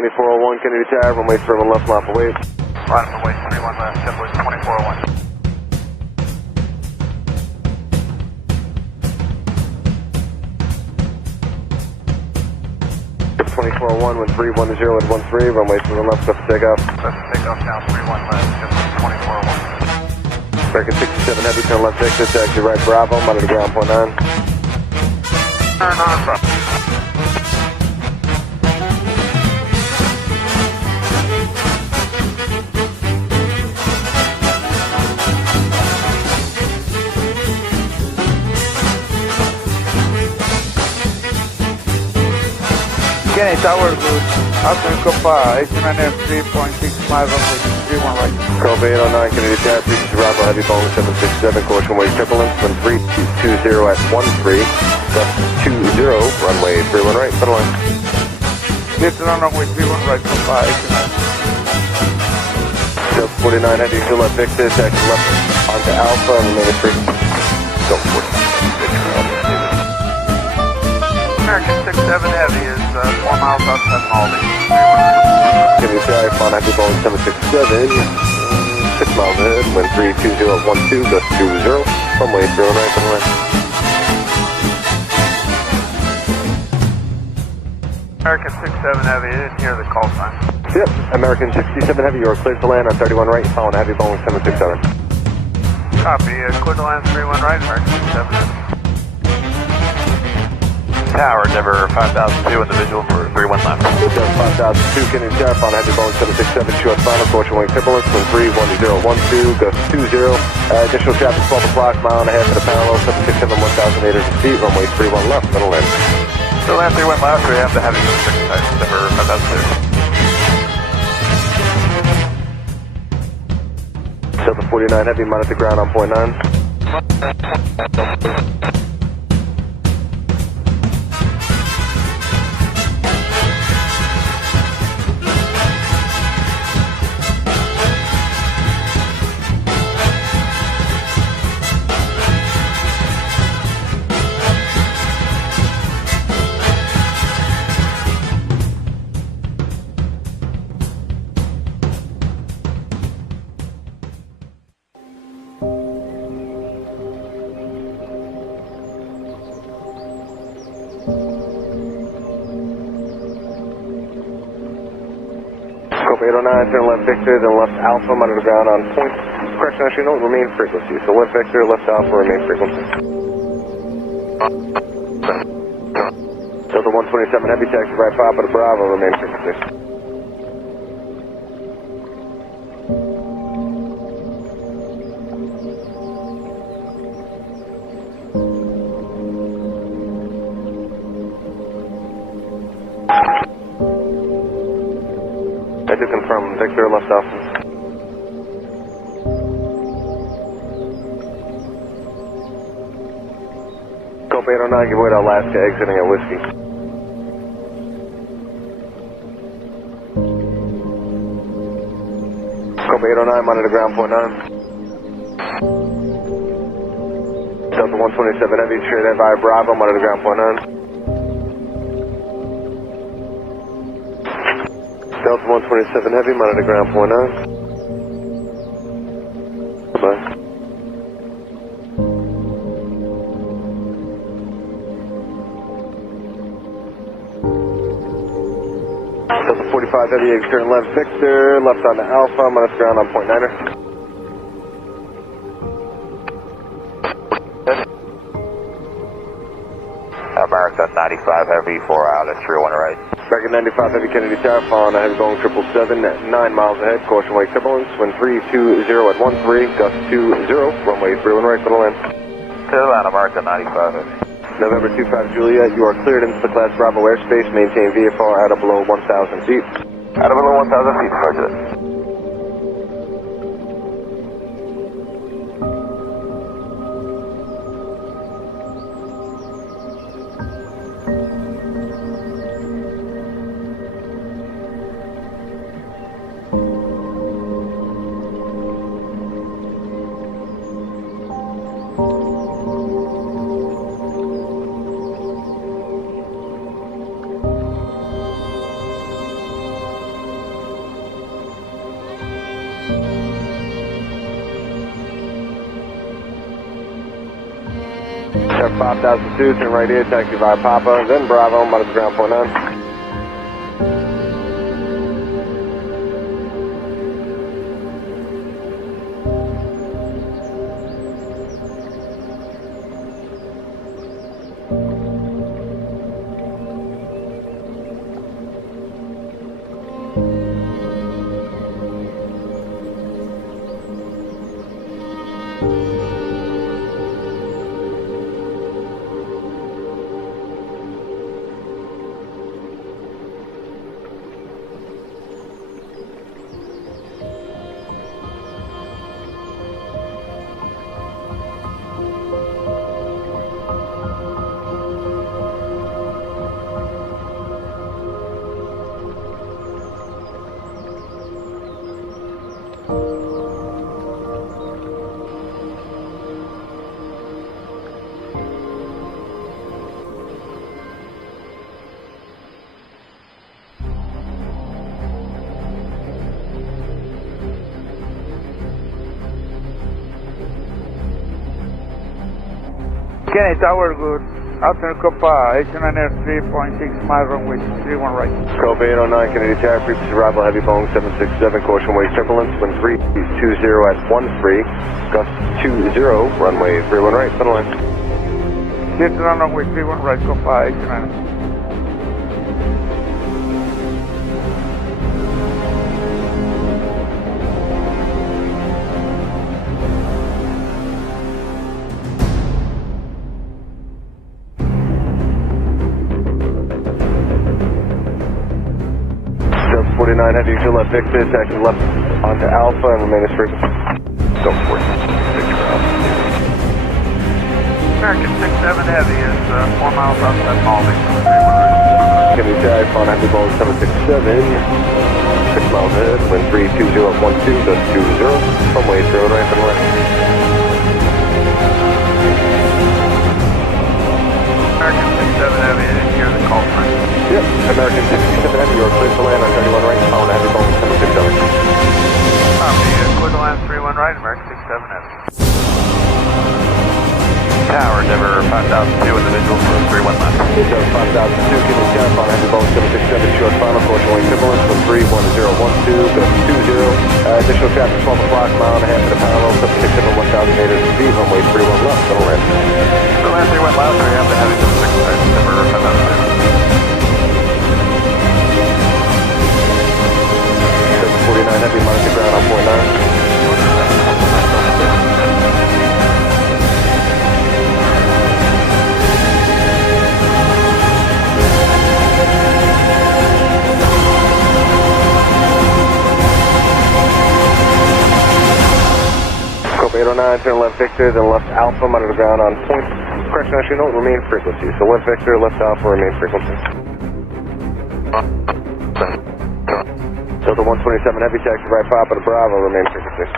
2401 Kennedy Tower, runway 31 left, line for wait. Right on the way, 31 left, JetBlue 2401. 2401 with 310 at 13, runway 31 left, left to take off. Left to take off now, 31 left, JetBlue 2401. American 67 Heavy, turn left exit, taxi right Bravo, monitor ground point 9. Turn on front. Kennedy Tower, good. After Copa, 89 3.6 miles on 31 right. Copy 809 Kennedy Tower, previous arrival, heavy Boeing 767, caution wave turbulence, wind 320 at 13, gust 20, runway 31 right, center line. Listen on runway 31 right, Copa, 89. Delta 49 Heavy, to left exit, taxi left onto Alpha, and remain free. Go 49. American 67 Heavy is 4 miles outside Maldi. Kennedy Tower, Fon Heavy Boeing 767, 6 miles ahead, wind 320 at 12, gust 20, runway 31 right, center line. American 67 Heavy, I didn't hear the call sign. Yep, American 67 Heavy, you are cleared to land on 31 right, following Heavy Boeing 767. Copy, clear to land 31 right, American 67 Heavy. Tower, Denver 5002, individual for 31 left. Delta 5002, Kennedy Tower, Fon Heavy Boeing 767, short final, caution wing turbulence, wind 31012, gust 20. Additional traffic 12 o'clock, mile and a half of the parallel, 767, 1,800 feet, runway 31 left, middle land. So land 31 left, we have the heavy restriction type, Denver 5002. Delta 49 Heavy, monitor ground on point 9. Scope 809, turn left Victor, then left Alpha, monitor ground on point. Correction, actually, no, remain frequency. So left Victor, left Alpha, remain frequency. Delta 127 Heavy, taxi right Papa to Bravo, remain frequency. I do confirm, Victor, left Alpha. Scope 809, give way to Alaska, exiting at Whiskey. Scope 809, monitor ground point 9. Delta 127 Heavy, straight ahead via Bravo, monitor ground point 9. Delta 127 Heavy, monitor ground point 9. Goodbye. Delta 45 Heavy, turn left Victor, left on the Alpha, monitor ground on point 9er. America 95 Heavy, 4 out at 31 right. American 95 Heavy, Kennedy Tower, following a Heavy Boeing 777, 9 miles ahead, caution wave turbulence, wind 320 at 13, gust 20, runway 31 right, middle land. Clear to land, America 95 Heavy. November 25 Juliet, you are cleared into the Class Bravo airspace, maintain VFR out of below 1,000 feet. Out of below 1,000 feet, roger that. north 5002, turn right here, taxi via Papa, then Bravo, monitor ground point 9. Kenny Tower, good. Afternoon, Copa, 89 3.6 mile runway 31 right. Scope 809, Kennedy Tower, frequency arrival, heavy Boeing 767, caution wave turbulence, wind 320 at 13, gust 20, runway 31 right, center line. Houston on runway 31 right, Copa, 89. Delta 49 Heavy, to left Victor, taxi left onto Alpha and remain as frequency. Delta 49, Victor Alpha. American 67 Heavy is 4 miles outside Maldives. Kennedy Tower, on Heavy Boeing 767, 6 miles ahead, wind 320 at 12, gust 20, runway 31 right, center line. American 67 Heavy, I didn't hear the call sign. Yep, American 67 Heavy, you're clear to land on 31 right, following Heavy Boeing 767. Copy, clear to land 31 right, American 67 Heavy. Tower, Denver 5002, individual for 31 left. Denver 5002, Kennedy Tower, on Heavy Boeing 767, short final, caution wave turbulence, wind 31012, gust 20, additional traffic 12 o'clock, mile and a half to the parallel, 767 1,000 meters of speed, runway 31 left, center land. Clear to land 31 left, or you have the Heavy 767, Denver 5002. 49 Heavy, monitor ground on point 9. Scope 809, turn left Victor, then left Alpha, monitor ground on point. Correction, actually, no, remain frequency. So left Victor, left Alpha, remain frequency. Delta 127 Heavy, taxi right Papa to Bravo, remain frequency.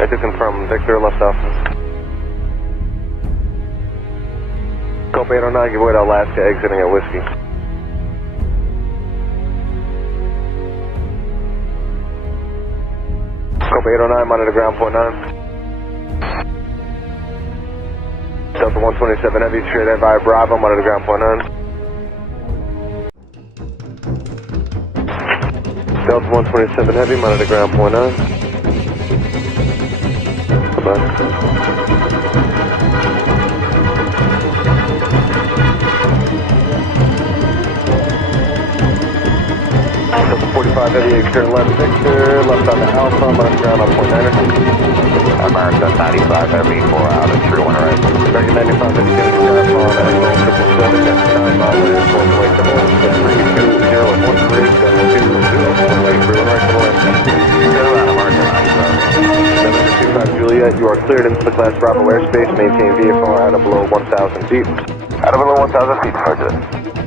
I do confirm, Victor, left Alpha. Scope 809, give way to Alaska, exiting at Whiskey. Scope 809, monitor ground point 9. Delta 127 Heavy, straight ahead via Bravo, monitor ground point 9. Delta 127 Heavy, monitor ground point 9. Delta 45 Heavy, external left Victor, left on the Alpha, monitor ground on point 9. American 95 Heavy, 4 out at 31 right. American 95 Heavy, Kennedy Tower, on Heavy Boeing 777, 9 miles ahead, 4.7, 320 at 13, gust 20, runway 31 right, center line. American 95. 725 Juliet, you are cleared into the class Bravo airspace. Maintain vehicle out of below 1,000 feet. Out of below 1,000 feet, Sergeant.